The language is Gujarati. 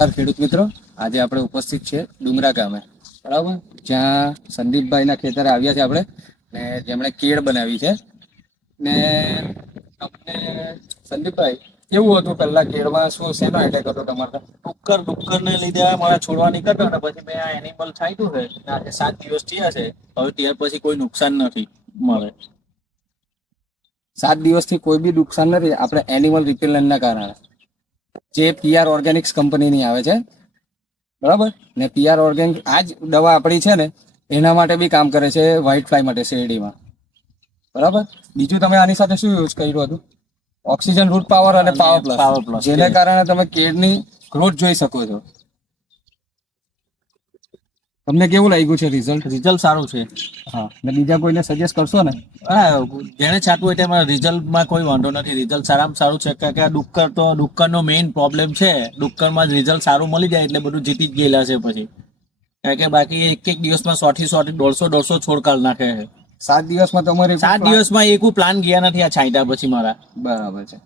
ખેડૂત મિત્રો, આજે આપણે ઉપસ્થિત છે ડુંગરા ગામે, બરાબર, જ્યાં સંદીપભાઈના ખેતરે આવ્યા છે આપણે, ને જેમણે કેળ બનાવી છે. ને આપણે સંદીપભાઈ, કેવું હતું પહેલા કેળમાં, શું શેનો એટેક હતો તમારે? ડુક્કર ને લીધે મારા છોડવા નીકળતા હતા. પછી મેં આ એનિમલ છાંટ્યું છે. આજે 7 દિવસ થયા છે. હવે ત્યાર પછી કોઈ નુકસાન નથી મળે. 7 દિવસથી કોઈ બી નુકસાન નથી આપણે એનિમલ રિપેલન્ટના કારણે, જે પીઆર ઓર્ગેનિક્સ કંપનીની આવે છે, બરાબર. ને પીઆર ઓર્ગેનિક આ જ દવા આપણી છે ને, એના માટે બી કામ કરે છે, વ્હાઇટ ફ્લાય માટે શેરડીમાં, બરાબર. બીજું તમે આની સાથે શું યુઝ કર્યું હતું? ઓક્સિજન રૂટ પાવર અને પાવર પ્લસ, જેને કારણે તમે કેળની ગ્રોથ જોઈ શકો છો. તમને કેવું લાગ્યું છે રિઝલ્ટ? રિઝલ્ટ સારું છે. હા, ને બીજા કોઈને સજેસ્ટ કરશો ને? હા, જેને છાંટવું હોય તેમાં રિઝલ્ટમાં કોઈ વાંધો નથી. રિઝલ્ટ સારામાં સારું છે. કારણ કે આ ડુક્કરનો મેઇન પ્રોબ્લેમ છે. ડુક્કરમાં જ રિઝલ્ટ સારું મળી જાય એટલે બધું જીતી જ ગયેલા છે પછી. કારણ કે બાકી એક દિવસમાં 100 થી 150 છોડ કાઢ નાખે છે. 7 દિવસમાં તમારે 7 દિવસમાં એક પ્લાન ગયા નથી આ છાંટ્યા પછી મારા. બરાબર છે.